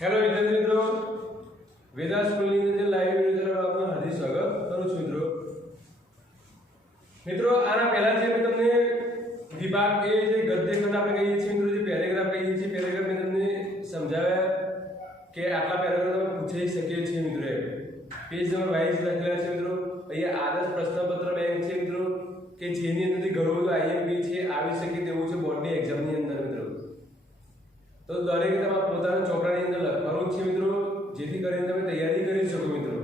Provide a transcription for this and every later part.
Hello विद्यार्थी मित्रों, वेदा school ની અંદર લાઈવ વિડિયો જોવા આપનું હાર્દિક સ્વાગત કરું છું મિત્રો આના પહેલા જે મેં તમને વિભાગ એ જે ગદ્ય ખંડ આપણે કહીએ છીએ મિત્રો, જે પેરેગ્રાફ કહીએ છીએ, પેરેગ્રાફ મેં તમને સમજાવ્યા કે આટલા પેરેગ્રાફ તમે પૂછી શકીએ છીએ મિત્રો. પેજ નંબર વાઇઝ લખેલા છે મિત્રો. અહીંયા આદર્શ પ્રશ્નપત્ર બેંક છે મિત્રો, કે જેની અંદરથી ઘણું બધું આઈએમપી છે આવી શકે તેવું છે બોર્ડની એક્ઝામની અંદર મિત્રો. તો દરેક તમારા પોતાના ચોપડાની અંદર લખવાનું છે મિત્રો, જેથી કરીને તમે તૈયારી કરી શકો મિત્રો.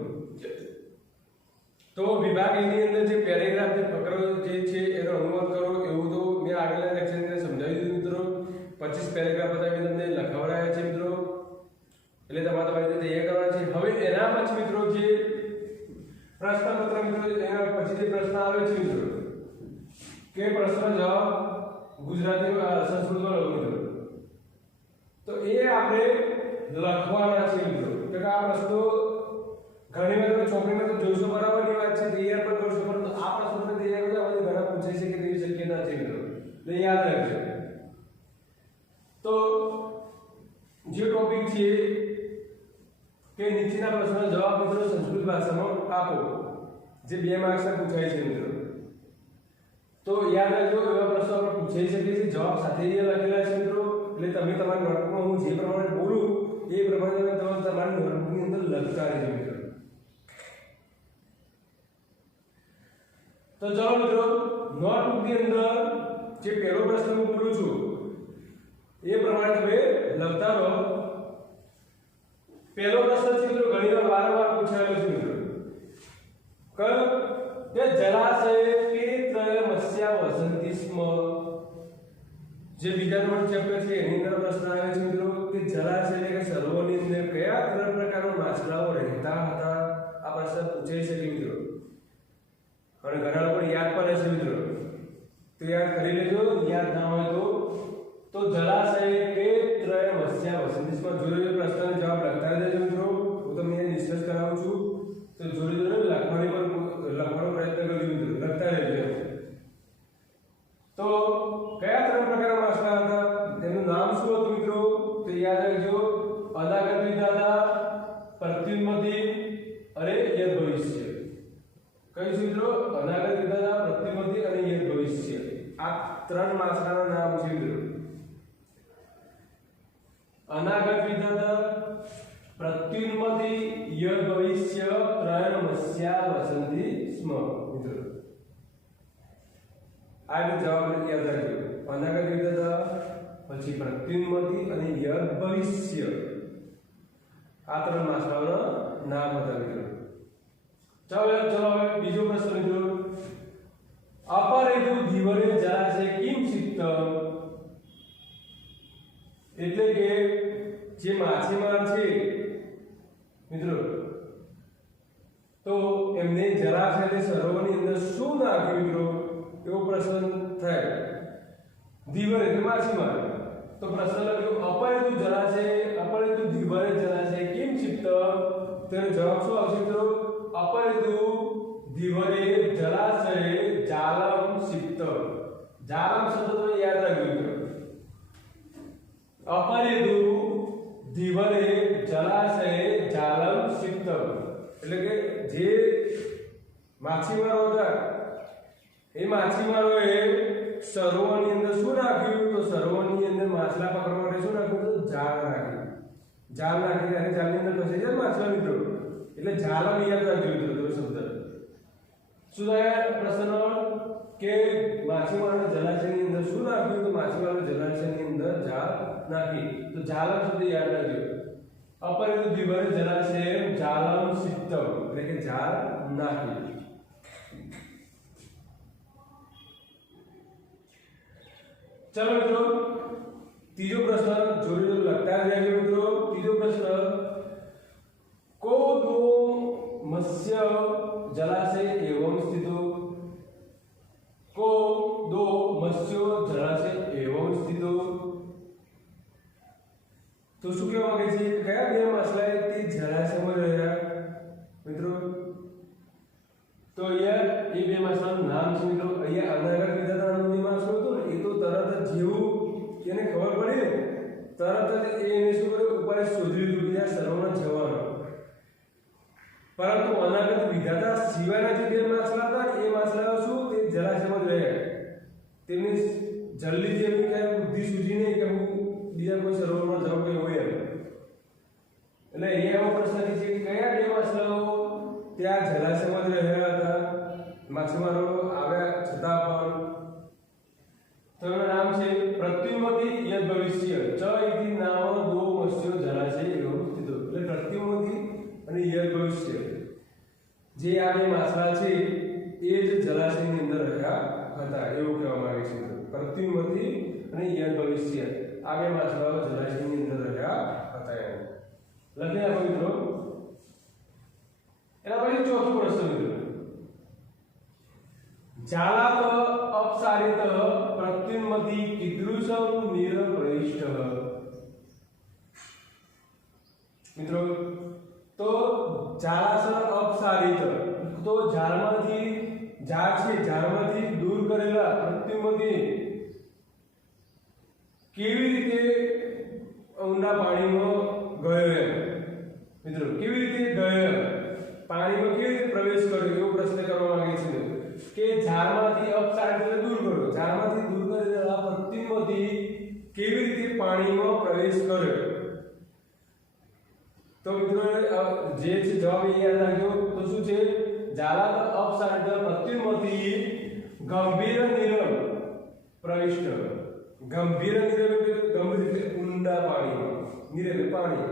તો વિભાગ એની અંદર જે પેરેગ્રાફ જે ફકરો જે છે એનો અનુવાદ કરો એવું તો મેં આગળના લેક્ચરની અંદર સમજાવી દીધું મિત્રો. 25 પેરેગ્રાફ હતા મેં તમને લખાવડાયા છે મિત્રો, એટલે તમારે તમારી તૈયાર કરવાના છે. હવે એના પછી મિત્રો જે પ્રશ્નપત્ર મિત્રો, એના પછી જે પ્રશ્ન આવે છે મિત્રો, કે પ્રશ્ન જવાબ ગુજરાતીમાં સંસ્કૃતમાં લખો મિત્રો. તો એ આપણે લખવાના છે મિત્રો. તો આ પ્રશ્નો ઘણી વાર તમે ચોપડીમાં તો જોશો બરાબરની વાત છે, તૈયાર પણ કરશો, પરંતુ આ પ્રશ્નોને તૈયાર કરવા માટે ઘણા પૂછાઈ શકે તેવી શક્યતા છે મિત્રો, એટલે યાદ રાખજો. તો જે ટોપિક છે કે નીચેના પ્રશ્નનો જવાબ મિત્રો સંસ્કૃત ભાષામાં આપો, જે 2 માર્ક્સના પૂછાય છે મિત્રો. તો યાદ રાખજો, એવા પ્રશ્નો આપણે પૂછાઈ શકે છે, જવાબ સાથે લખેલા છે મિત્રો. એટલે તમે તમારી નોટબુકમાં હું જે પ્રમાણે બોલું એ પ્રમાણે તમે તમારી નોટબુકની અંદર લખતા રહેજો મિત્રો. તો ચાલો મિત્રો, નોટબુકની અંદર જે પહેલો પ્રશ્ન હું બોલું છું એ પ્રમાણે તમે લખતા રહો. પહેલો પ્રશ્ન છે મિત્રો, ઘણીવાર વારંવાર પૂછાયેલો છે મિત્રો, કે જલાશય કે મત્સ્યા વસંતી સ્મ. જે બીજા નંબર ચેપ્ટર છે એની અંદર પ્રશ્ન આવે છે મિત્રો, કે જલાશય એટલે કે સરોવરની અંદર કયા 3 પ્રકારના માછલાઓ રહેતા હતા. આ પ્રશ્ન પૂછાઈ શકે મિત્રો, અને ઘણા લોકો યાદ પણ હશે મિત્રો, તો યાદ કરી લેજો. યાદ ના હોય તો જલાશય કે મત્સ્યા વસંતી સ્મ જોડે પ્રશ્નનો જવાબ લખતા રહેજો મિત્રો. હું તમને ડિસ્કસ કરાવું છું, તો જોડે જોડે લખવાનો પ્રયત્ન કરજો મિત્રો, લખતા રહેજો. તો કયા 3 પ્રકારના માછલા હતા, તેનું નામ શું હતું મિત્રો? તો યાદ રાખજો, અનાગત વિધાતા, પ્રત્યુન્મતિ અને યદ ભવિષ્ય. કઈ છે મિત્રો? અનાગત વિધાતા, પ્રત્યુન્મતિ અને યદ ભવિષ્ય. આ 3 માછલાના નામ છે મિત્રો. અનાગત વિધાતા, પ્રત્યુન્મતિ, યદ ભવિષ્ય, મત્સ્યા વસંતી સ્મ મિત્રો. આ જવાબ યાદ રાખજો. અનાગત વિધાતા, પછી પ્રત્યુન્મતિ અને યદ ભવિષ્ય, આ 3 માછલાઓના નામ હતા મિત્રો. ચલો હવે બીજો પ્રશ્ન મિત્રો, અપરેતુ ધીવરે જલાશય કિમ સિક્ત. એટલે કે જે માછીમાર છે મિત્રો, તો એમને જલાશય એટલે સરોવરની અંદર શું નાખ્યું મિત્રો, એવો પ્રશ્ન થાય. ધીવર એટલે માછીમાર, તો પ્રશ્ન લખ્યો અપરેતુ ધીવરે જલાશય કિમ સિક્ત. તેનો જવાબ શું આવશે મિત્રો? અપરેતુ ધીવરે જલાશય જાલમ સિક્ત. જાલમ શબ્દ તો યાદ રાખજો મિત્રો. અપરેતુ ધીવરે જલાશય જાલમ સિક્ત, એટલે કે જે માછીમારો હતા એ માછીમારોએ સરોવરની અંદર શું નાખ્યું? તો સરોવરની અંદર માછલા પકડવા માટે શું નાખ્યું? તો જાળ નાખ્યું. જાળ નાખી અને જાળની અંદર ફસાઈ જાય માછલા મિત્રો, એટલે જાલમ યાદ રાખજો મિત્રો. તો શબ્દ શું થાય પ્રશ્ન કે માછીમારોએ જલાશયની અંદર શું નાખ્યું? તો માછીમારોએ જલાશયની અંદર જાળ નાખી. તો જાલમ શબ્દ યાદ રાખજો. અપરેતુ ધીવરે જલાશય જાલમ સિક્ત, એટલે કે જાળ નાખી. चलो મિત્રો, ત્રીજો પ્રશ્ન જોડે જોડે લખતા રહેજો મિત્રો. ત્રીજો પ્રશ્ન, को दो मत्स्य जलाशय एवं स्थितो. को दो मत्स्यो जलाशय एवं स्थितो. તો શું કહેવા માંગે છે? કયા 2 માછલા તે જલાશયમાં રહ્યા મિત્રો? તો અહીંયા એ 2 માછલાનું નામ છે મિત્રો. અહીંયા અનાગત વિધાતાનું જે માછલું હતું ને, એ તો તરત જ જેવું એને ખબર પડી ને તરત જ એને શું કર્યું? ઉપાય શોધી લીધું સરોવરમાં જવાનો, પરંતુ અનાગત વિધાતા સિવાયના જે બે માછલા હતા એ માછલાઓ શું તે જળાશયમાં જ રહ્યા, તેમની જલ્દી જેવી ક્યાંય બુદ્ધિ સૂજી નહીં કે હું બીજા કોઈ સરોવરમાં જાઉં કે હોય એમ. એટલે અહીંયા એવો પ્રશ્ન છે કે કયા બે માછલાઓ ત્યાં જળાશયમાં જ રહ્યા હતા, માછીમારો આવ્યા છતાં પણ. તો એનું નામ છે પ્રત્યુમતી યદ ભવિષ્ય ચ ઇતિ નામ દો મત્સ્યો જળાશય એવો સ્થિતો. એટલે પ્રત્યુમતી અને યદ ભવિષ્ય જે આ બે માછલા છે એ જ જળાશયની અંદર રહ્યા હતા એવું કહેવામાં આવે છે. પ્રત્યુમતી અને યદ ભવિષ્ય આ બે માછલાઓ જળાશયની અંદર રહ્યા હતા એમ લખી નાખો મિત્રો. એના પછી ચોથો પ્રશ્ન મિત્રો, જાલાત અપસારિત પ્રત્યુન્મતી કીદૃશમ નિરપ્રવિષ્ટ. મિત્રો તો જાલાસર અપસારિત તો ઝાડમાંથી દૂર કરેલા પ્રત્યુન્મતી કેવી રીતે ઊંડા પાણીમાં ગયો એમ. મિત્રો કેવી રીતે ગયો, પાણીમાં કેવી રીતે પ્રવેશ કર્યો એવો પ્રશ્ન કરવામાં આવે છે કે ઝાડમાંથી અપસારિત એટલે દૂર કર્યો, ઝાડમાંથી દૂર કરેલા પ્રત્યુન્મતી કેવી રીતે પાણીમાં પ્રવેશ કર્યો. તો મિત્રો જે છે જવાબ એ યાદ રાખજો. તો શું છે? જાલાત અપસારિત પ્રત્યુન્મતી ગંભીર નિરવ પ્રવિષ્ટ. ગંભીર નિરવ એટલે ઊંડા પાણીમાં, નિરવ એટલે પાણી.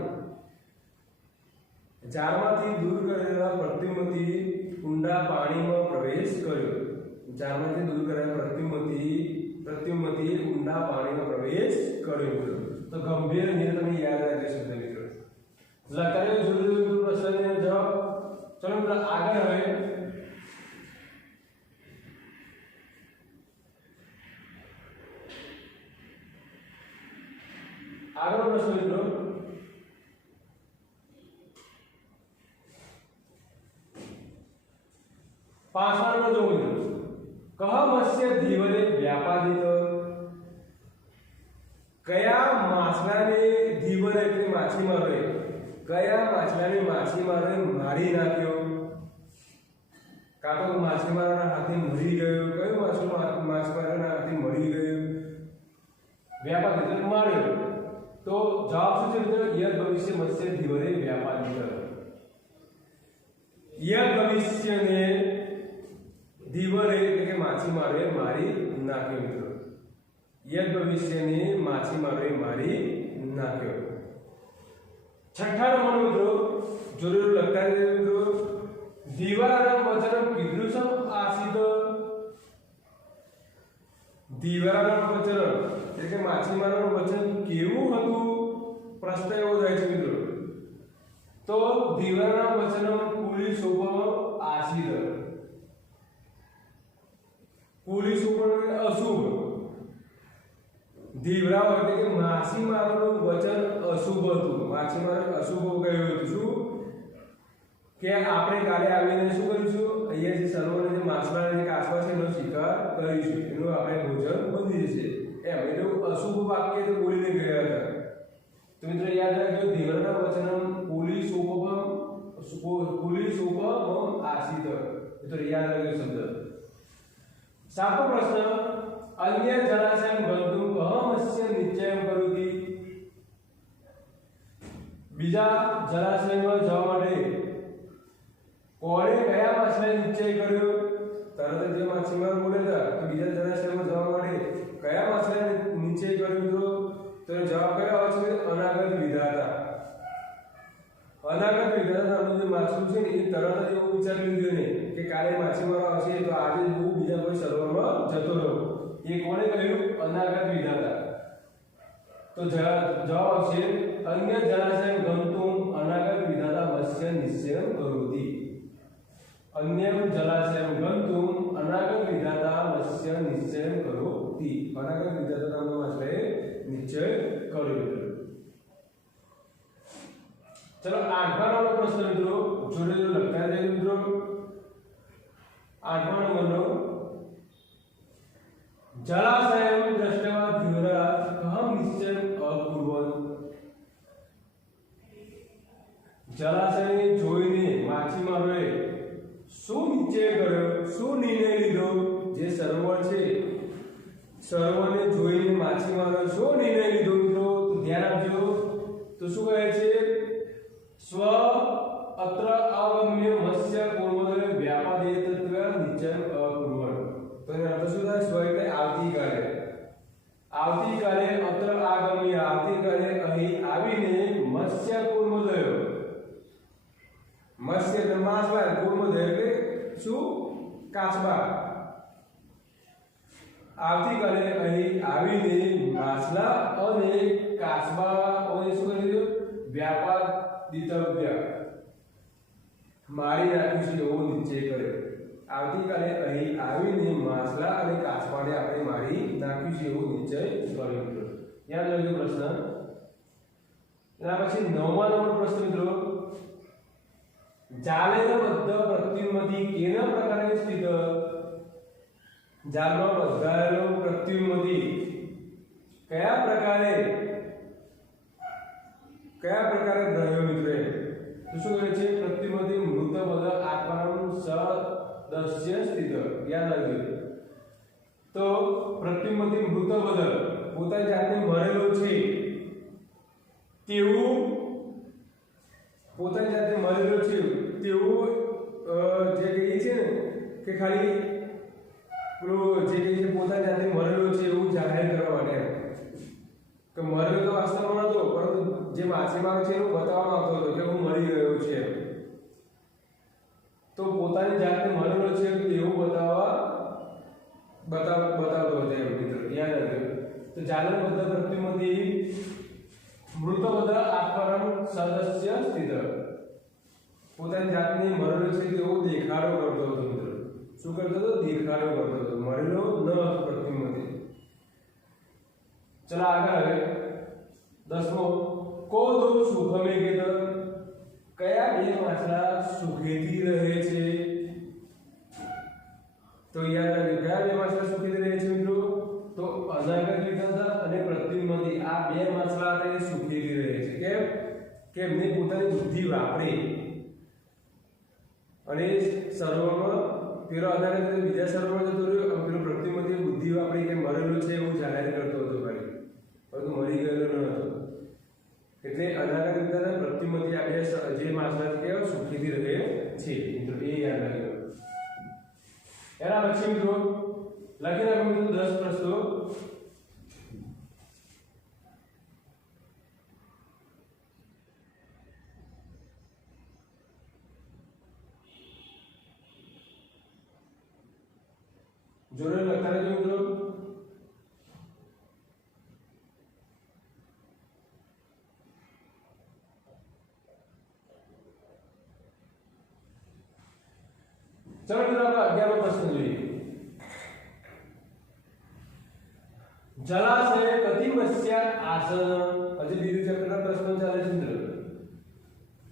ઝાડમાંથી દૂર કરેલા પ્રત્યુન્મતી ઊંડા પાણીમાં પ્રવેશ કર્યો. ઝાડમાંથી દૂર કરેલા પ્રત્યુન્મતી ઊંડા પાણીમાં પ્રવેશ કર્યો. તો ગંભીર નિરવ તમે યાદ રાખજો શબ્દ મિત્રો. લખાયો જુદો પ્રશ્નનો જવાબ. ચલો મિત્રો આગળ હવે આગળનો પ્રશ્ન મિત્રો, પાછળનો જો મિત્રો કહ મત્સ્ય ધીવરે વ્યાપાદિત. કયા માછલાને ધીવર એટલે માછીમારોએ કયા માછલાને માછીમારોએ મારી નાખ્યો, કાં તો માછીમારોના હાથે મરી ગયો, કયો માછીમારોના હાથે મરી ગયો, વ્યાપાદિત એટલે માર્યો. તો જવાબ શું છે મિત્રો? યદ ભવિષ્ય મત્સ્ય ધીવરે વ્યાપાદિત. યદ ભવિષ્યને ધીવરે એટલે કે માછીમારોએ મારી નાખ્યો મિત્રો. યદ ભવિષ્યને માછીમારોએ મારી નાખ્યો. છઠ્ઠા નંબર મિત્રો જરૂર લખતા રહેજો મિત્રો. ધીવરાનામ વચનમ કીદૃશમ આસીત. ધીવરાનામ વચન એટલે કે માછીમારોનું વચન કેવું હતું, પ્રશ્ન એવો થાય છે મિત્રો. તો ધીવરાનામ વચનમ કુલી શુભમ આસીત. કુલી શુભમ એટલે અશુભ. ધીવરાઓ એટલે કે માછીમારોનું વચન અશુભ હતું. માછીમારો અશુભ કહ્યું હતું. શું કે આપણે કાલે આવીને શું કરીશું, અહીંયા જે સરોવર જે માછલા જે કાચબા છે એનો શિકાર કરીશું, એનું આપણે ભોજન બની જશે એમ. એટલું અશુભ વાક્ય તો બોલીને ગયા હતા. તો મિત્રો યાદ રાખજો ધીવરના વચનમ કુલી શુભમ આસીત. તો યાદ રાખજો શબ્દ. સાતમો પ્રશ્ન, અન્ય જળાશયમ ગંતુમ કહ મત્સ્ય નિશ્ચયમ કરોતિ. બીજા જળાશયમાં જવા માટે કોણે કયા માછલાએ નિશ્ચય કર્યો? તરત જ જે માછીમાર બોલેલા તો બીજા જળાશયમાં જવા માટે કયા માછલાએ નિશ્ચય કર્યો મિત્રો? તો જવાબ કયો આવે છે? અનાગત વિધાતા. અનાગત વિધાતા નામનું જે માછલું છે ને એ તરત જ એવું વિચારી લીધું ને કે કાલે માછીમારો આવશે તો આજે હું બીજા કોઈ સરોવરમાં જતો રહું. એ કોણે કહ્યું? અનાગત વિધાતા. તો જવાબ આવશે અન્ય જળાશય ગંતુમ અનાગત વિધાતા મત્સ્ય નિશ્ચયમ કરોતિ. અન્ય જળાશય ગંતુમ અનાગત વિધાતા મત્સ્ય નિશ્ચયમ કરોતિ. અનાગત વિધાતા નામનો માછલાએ નિશ્ચય કર્યો. ચલો આઠમા નંબરનો પ્રશ્ન મિત્રો જોડે જોડે લખતા જઈએ મિત્રો. આઠમા નંબરનો, જળાશયમ દ્રષ્ટવા ધીવરા કહમ નિશ્ચયમ અકુર્વન. જલાશયને જોઈને માછીમારોએ શું નિશ્ચય કર્યો, શું નિર્ણય લીધો? જે સરોવર છે, સરોવરને જોઈને માછીમારોએ શું નિર્ણય લીધો મિત્રો? તો ધ્યાન આપજો. તો શું કહે છે? સ્વ અત્ર અગમ્ય મત્સ્ય કુર્મોદય વ્યાપાદેય તત્વ નિશ્ચય અકુર્વન. તો એનો અર્થ શું થાય? સ્વ એટલે આવતીકાલે, આવતીકાલે અત્ર આગમ્ય, આવતીકાલે અહીં આવીને મત્સ્ય કુર્મોદય, મત્સ્ય એટલે માછલા, કુર્મોદય એટલે શું? કાચબા. આવતીકાલે અહીં આવીને માછલા અને કાચબાઓને શું કરી દીધું? વ્યાપાર દિતવ્ય, મારી નાખ્યું છે એવો નિશ્ચય કર્યો. આવતીકાલે અહીં આવીને માછલા અને કાચબાને આપણે મારી નાખ્યું છે એવો નિશ્ચય કર્યો. યાદ રાખજો પ્રશ્ન. એના પછી 9મા નંબર પ્રશ્ન મિત્રો, જાલેના બધા પ્રત્યુમથી કેના પ્રકારે સ્થિત? જાલમાં બંધાયેલો પ્રત્યુમથી કયા પ્રકારે રહ્યો મિત્રો? તો શું કહે છે? પ્રત્યુમથી મૃત પદ આત્માનું સદસ્ય સ્થિત. યાદ રાખજો. તો પ્રત્યુમથી મૃત પદ પોતાની જાતને મરેલો છે તેવું, પોતાની જાતને મરેલો છે તેવું જે કહીએ છે ને કે ખાલી પેલું જે કહીએ છે પોતાની જાતને મરેલો છે એવું જાહેર કરવા માટે, કે મરેલો તો વાસ્તવમાં નહોતો, પરંતુ જે માછીમાર છે એનું બતાવવામાં આવતો હતો કે હું મરી ગયો છે. તો પોતાની જાતને મરેલો છે એવું બતાવતો હતો એમ મિત્રો. યાદ રાખજો. તો જાલન બધા પ્રત્યુમથી મૃત બધા આત્માનું સદસ્ય સ્થિત, પોતાની જાતને મરેલો છે તેવો દેખાડો કરતો હતો મિત્રો. શું કરતો હતો? દેખાડો કરતો હતો, મરેલો ન હતો પ્રત્યુમથી. ચલો આગળ હવે 10મો, કો દો સુખમે કેત, કયા બે માછલા સુખેથી રહે છે? તો યાદ રાખજો, કયા બે માછલા સુખેથી રહે છે મિત્રો? તો અનાગત વિધાતા અને પ્રત્યુમથી, આ બે માછલા હતા એ સુખેથી રહે છે. કેમ? કે એમને પોતાની બુદ્ધિ વાપરી અને સરોવરમાં પેલો અનાગત બીજા સરોવરમાં જતો રહ્યો, પેલો પ્રત્યુમથી બુદ્ધિ વાપરી કે મરેલો છે એવું જાહેર કરતો હતો ભાઈ, પરંતુ મરી ગયેલો ન હતો. એટલે અનાગત વિધાતા પ્રત્યુમથી આ બે જે માછલા છે એ સુખેથી રહે છે મિત્રો. એ યાદ રાખજો. એના પછી મિત્રો લખી નાખો મિત્રો 10 પ્રશ્નો. જોડે લખતા રહેજો મિત્રો. ચલો મિત્રો આપણે 11મો પ્રશ્ન જોઈએ. જલાશય કતિ મત્સ્ય આસન. હજી બીજું ચેપ્ટર પ્રશ્ન ચાલે છે મિત્રો.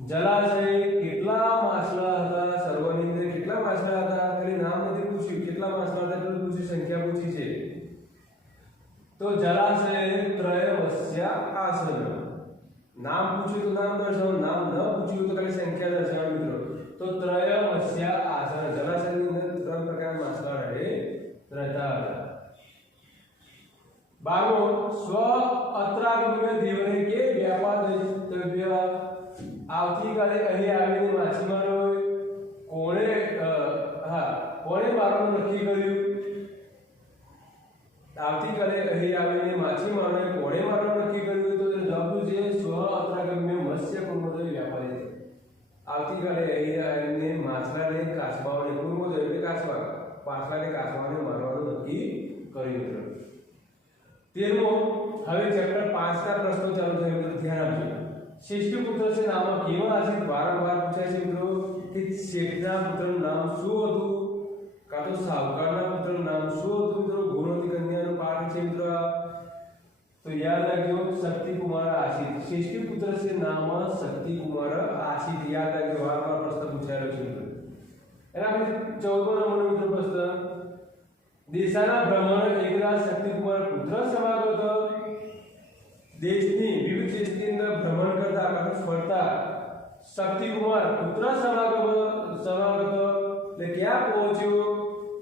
જલાશય કેટલા માછલા હતા? સરોવરની અંદર કેટલા માછલા હતા? ખાલી નામ નથી પૂછ્યું, કેટલા માછલા હતા એટલું પૂછ્યું, સંખ્યા પૂછી છે. તો જલાશય ત્રય મત્સ્ય આસન. નામ પૂછ્યું તો નામ દર્શાવો, નામ ન પૂછ્યું તો ખાલી સંખ્યા દર્શાવો મિત્રો. તો ત્રય મત્સ્ય આસન, જલાશયની અંદર 3 પ્રકારના માછલા રહેતા હતા. 12મો, સ્વ અત્રાગમ્ય દેવને કે વ્યાપાર દિતવ્ય, આવતીકાલે અહીં આવીને માછીમારો કોણે મારવાનું નક્કી કર્યું? આવતીકાલે અહીં આવીને માછીમારોએ કોણે મારવાનું નક્કી કર્યું? તો જવાબ છે સ્વ અત્રાગમ્ય મત્સ્ય કુર્મોદય વ્યાપારી. આવતીકાલે અહીં આવીને માછલાને કાચબાઓને, કુર્મોદય એટલે કાચબા, માછલાને કાચબાઓને મારવાનું નક્કી કર્યું. 13મો, હવે ચેપ્ટર 5 ના પ્રશ્નો ચાલુ થયા મિત્રો. ધ્યાન આપજો. શ્રેષ્ઠ પુત્ર છે નામ કેવળ આશિત વારંવાર પૂછાય છે મિત્રો કે શેઠના પુત્રનું નામ શું હતું, કાં તો સાહુકારના પુત્રનું નામ શું હતું મિત્રો. ગુણવતી કન્યાનો પાઠ છે મિત્રો. તો યાદ રાખજો, શક્તિકુમાર આશિત. શ્રેષ્ઠ પુત્ર છે નામ શક્તિકુમાર આશિત. યાદ રાખજો, વારંવાર પ્રશ્ન પૂછાયેલો છે મિત્રો. એના પછી 14મો નંબરનો મિત્રો પ્રશ્ન, દેશાના ભ્રમણ એકલા શક્તિકુમાર પુત્ર સમાગત. દેશની વિવિધ દેશની અંદર ભ્રમણ કરતા, ફરતા शक्ति कुमार पुत्र समागत એટલે ક્યાં પહોંચ્યો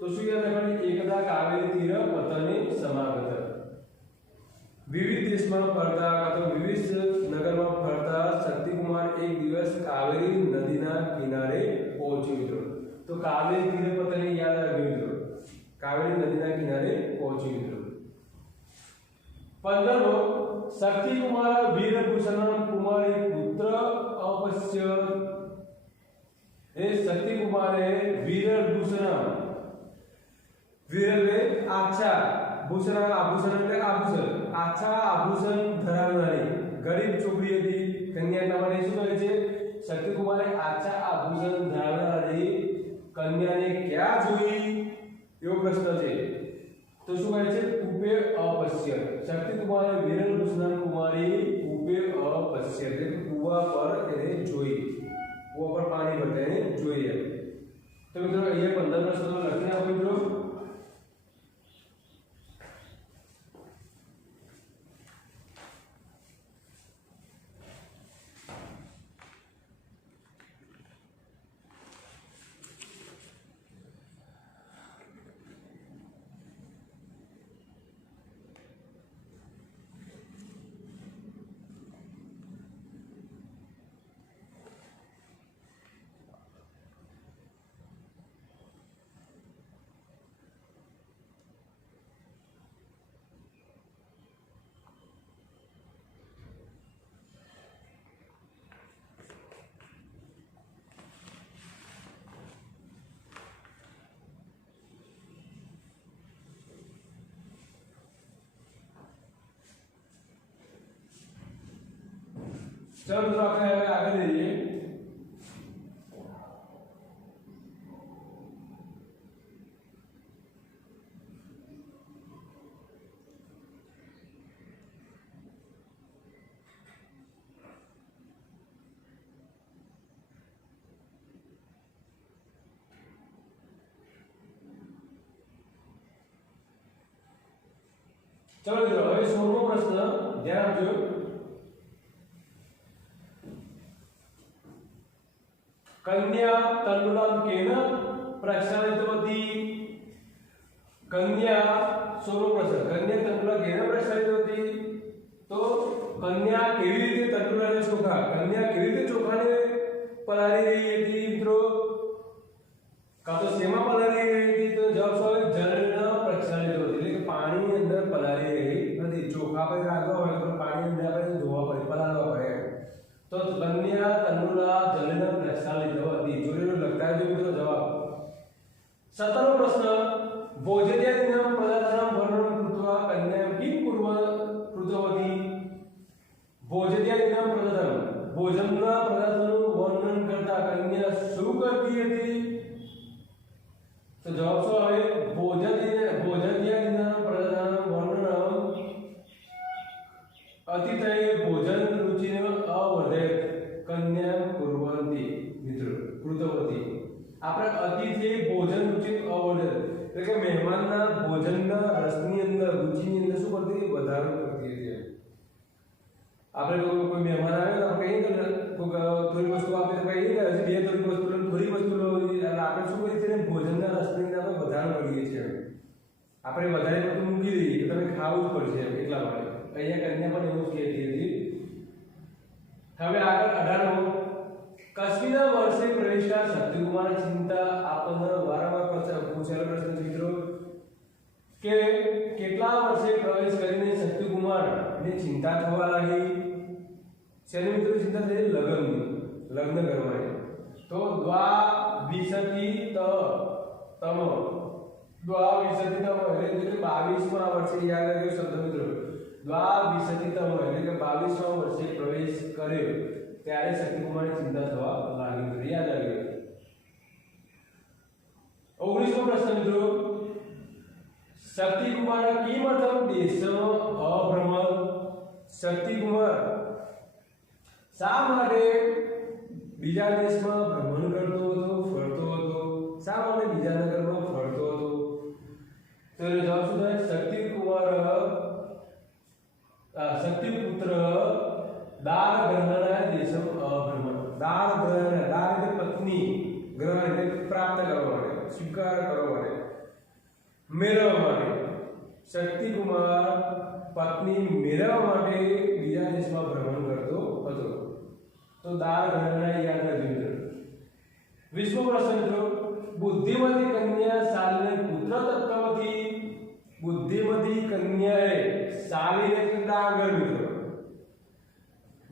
તો શું યાદ રાખવાનું એકદા કાવેરી તીર પતને સમાગત વિવિધ દેશમાં ફરતા અથવા વિવિધ નગરમાં ફરતા શક્તિ कुमार એક દિવસ કાવેરી નદીના કિનારે પહોંચ્યો મિત્રો તો કાવેરી તીર પતને યાદ રાખજો મિત્રો કાવેરી નદીના કિનારે પહોંચ્યો મિત્રો 15 शक्ति कुमार वीरभूषण कुमारी पुत्र अपश्य शक्ति कुमार वीरभूषण वीरले आच्छा भूषण आभूषण એટલે આભૂષણ આच्छा આભૂષણ ધરાવનારી ગરીબ છોકરી હતી કન્યાના માટે શું કહે છે શક્તિ કુમારે આच्छा આભૂષણ ધરાવનારી કન્યાને ક્યાં જોઈ એવો પ્રશ્ન છે तो શું કહે છે ઉપે અપશ્ય શક્તિ કુમાર વીરભૂષણ કુમારી ઉપે અપશ્ય એટલે કુવા પર એને જોઈ કુવા પર પાણી ભરતા એને જોઈએ તો મિત્રો અહીંયા 15 પ્રશ્નો લખી આપો મિત્રો चलो तो આપણે હવે આગળ જઈએ चलो મિત્રો હવે 16મો પ્રશ્ન ધ્યાન આપજો कन्या तंडुलम केन प्रक्षालितवती कन्या सोलो प्रश्न कन्या तंडुला केन प्रक्षालितवती तो कन्या केवी रीते तंडुलाने चोखा कन्या केवी रीते चोखाने पलारी रही હતી મિત્રો કા તો સેમાં પલારી રહી હતી તો જવાબ આવે જલના પ્રક્ષાલિતવતી એટલે કે પાણી અંદર પલારી રહી નથી ચોખા પર રાખવા હોય તો પાણી અંદર આપણે ધોવા પડે પલાળવા પડે तो कन्या तंडुला जलन प्रक्षालितवती जोड़ेलो लगता है जो મિત્રો જવાબ 17મો પ્રશ્न भोजन्यादिनं पदार्थानां वर्णनं कृत्वा कन्यां किं कृतवती भोजन्यादिनं पदार्थानां भोजनના પદાર્થોનું વર્ણન કરતા કન્યા શું કરતી હતી તો જવાબ શું આવે ભોજન્યાદિના પદાર્થોનું વર્ણન अतिथय भोजन रुचिन अवर्धयत कन्या कुर्वन्ति मित्र कृतवती આપણે અતિથિ ભોજન રુચિ અવર્ધન એટલે કે મહેમાનના ભોજનના રસની અંદર રુચિની અંદર શું કરતી વધારો કરતી હતી આપણે કોઈ મહેમાન આવે તો આપણે કહીએ કે થોડી વસ્તુ આપે તો કહીએ કે હજી બે થોડી વસ્તુ લો એટલે આપણે શું કરીએ છીએ ભોજનના રસની અંદર આપણે વધારો કરીએ છીએ આપણે વધારે પડતું મૂકી દઈએ કે તમે ખાવું જ પડશે એટલા માટે અહીંયા કન્યા પણ એવું જ કહેતી હતી હવે આગળ 18મો કસ્મીના વર્ષે પ્રવેશતા શક્તિકુમાર ચિંતા આપણને વારંવાર પૂછેલો પ્રશ્ન છે મિત્રો કે કેટલા વર્ષે પ્રવેશ કરીને શક્તિકુમારને ચિંતા થવા લાગી શેની મિત્રો ચિંતા થઈ લગ્ન કરવાની તો દ્વાવિશતિ તમ દ્વાવિશતિતમ એટલે 22મા વર્ષે યાદ રાખ્યો શબ્દ મિત્રો દ્વાવિશતિતમ એટલે કે 22મા વર્ષે પ્રવેશ કર્યો ત્યારે શક્તિકુમારની ચિંતા થવા લાગી મિત્રો યાદ આવી 19મો પ્રશ્ન મિત્રો શક્તિકુમાર કિમર્થમ દેશમ અભ્રમણ શક્તિકુમાર શા માટે બીજા દેશમાં ભ્રમણ કરતો હતો ફરતો હતો શા માટે બીજા નગરમાં ફરતો હતો તો એનો જવાબ શું થાય શક્તિપુત્ર દાર ગ્રહના દેશમ અભ્રમણ દાર ગ્રહણ, દાર એટલે પત્ની, ગ્રહણ એટલે પ્રાપ્ત કરવા માટે, સ્વીકાર કરવા માટે, મેળવવા માટે. શક્તિકુમાર પત્ની મેળવવા માટે બીજા દેશમાં ભ્રમણ કરતો હતો. તો દાર ગ્રહણ યાદ રાખજો મિત્રો. 20મો પ્રશ્ન મિત્રો, બુદ્ધિમતી કન્યા શાલિને પુત્ર તત્વથી, બુદ્ધિમતી કન્યાએ શાલિને ડાંગર મિત્રો,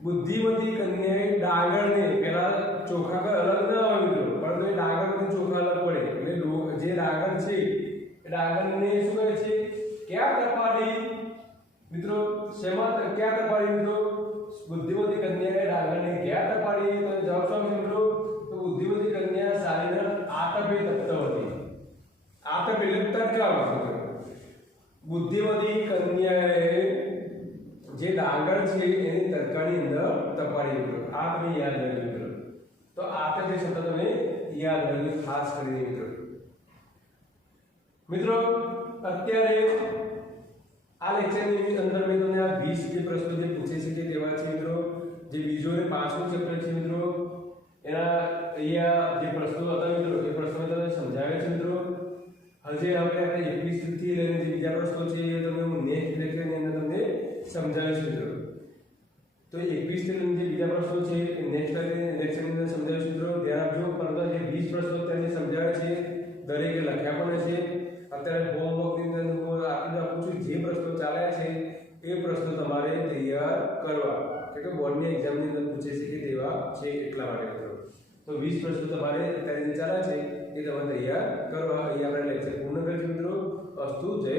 બુદ્ધિમતી કન્યાએ ડાંગરને, પેલા ચોખા કર અલગ ના હોય મિત્રો, પરંતુ એ ડાંગરથી ચોખા અલગ પડે. એટલે જે ડાંગર છે એ ડાંગરને શું કહે છે? ક્યાં તપાડી મિત્રો? શેમાં ક્યાં તપાડી મિત્રો? બુદ્ધિમતી કન્યાએ ડાંગરને ક્યાં તપાડી? તો જવાબ શું આવશે મિત્રો? તો બુદ્ધિમતી કન્યા શાલિને આતપે તપતવતી. આતપ એટલે તડકામાં. બુદ્ધિમતી કન્યાએ જે ડાંગર છે એની તડકાની અંદર તપાડી મિત્રો. આ તમે યાદ રાખજો મિત્રો. તો આતપ એ શબ્દ તમે યાદ રાખજો ખાસ કરીને મિત્રો. મિત્રો અત્યારે આ લેક્ચરની અંદર મેં તમને આ 20 જે પ્રશ્નો જે પૂછે છે કે કેવા છે મિત્રો. જે બીજો અને પાંચમો ચેપ્ટર છે મિત્રો, એના અહીંયા જે પ્રશ્નો હતા મિત્રો એ પ્રશ્નો તમને સમજાવ્યા છે મિત્રો. હજી આપણે 21 થી લઈને જે બીજા પ્રશ્નો છે એ તમને હું નેક્સ્ટ લેક્ચરની અંદર તમને સમજાવીશ મિત્રો. તો 21 થી લઈને જે બીજા પ્રશ્નો છે એ નેક્સ્ટ લેક્ચરની અંદર સમજાવીશ મિત્રો. ધ્યાન આપજો. પરંતુ જે 20 પ્રશ્નો તમને સમજાવ્યા છે દરેકે લખ્યા પણ છે. અત્યારે હોમવર્કની અંદર હું આપું છું, જે પ્રશ્નો ચાલ્યા છે એ પ્રશ્નો તમારે તૈયાર કરવા, કે બોર્ડની એક્ઝામની અંદર પૂછે છે કે તેવા છે એટલા માટે મિત્રો. તો 20 પ્રશ્નો તમારે અત્યારે જે ચાલ્યા છે એ તમારે તૈયાર કરવા. અહીંયા આપણે લેક્ચર પૂર્ણ કરીશું મિત્રો. અસ્તુ જય